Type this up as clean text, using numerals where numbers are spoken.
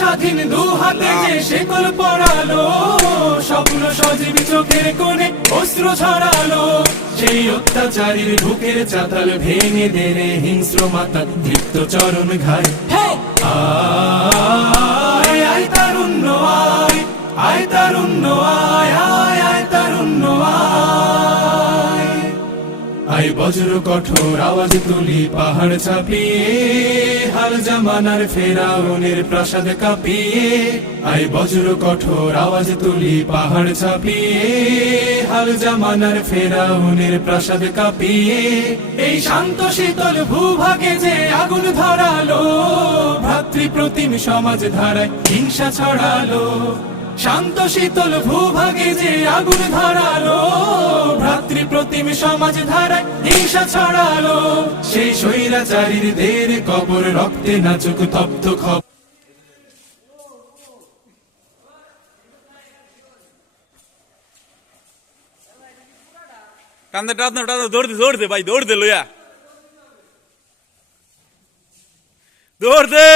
স্বাধীন দু হাতে যে শেকল পড়ালো, স্বপ্ন সজীবী চোখের কোণে অস্ত্র ছড়ালো। সেই অত্যাচারীর বুকের চাতাল ভেঙে দেনে হিংস্র মাতা দীপ্ত চরণ ঘায়। আয় আয় তারুণ্য আয়, আয় তারুণ্য আয়, আয় আয় তারুণ্য আয়। আয় বজ্র কঠোর আওয়াজ তুলি পাহাড় ছাপিয়ে, হাল জামানার ফেরাউনের প্রাসাদ কাঁপিয়ে। আয় বজ্র কঠোর আওয়াজ তুলি পাহাড় ছাপিয়ে, হাল জামানার ফেরাউনের প্রাসাদ কাঁপিয়ে। এই শান্ত শীতল ভূভাগে যে আগুন ধরালো, ভ্রাতৃপ্রতিম সমাজ ধারায় হিংসা ছড়ালো। শান্ত শীতল ভূভাগে যে আগুন ধরালো, ভ্রাতৃপ্রতিম সমাজ ধারায় হিংসা ছড়ালো। সেই স্বৈরাচারীদের কবর রক্তে নাচুক তপ্ত খপ। টানতে টানতে টানতে দৌড় দে ভাই, দৌড় দে লইয়া দৌড় দে।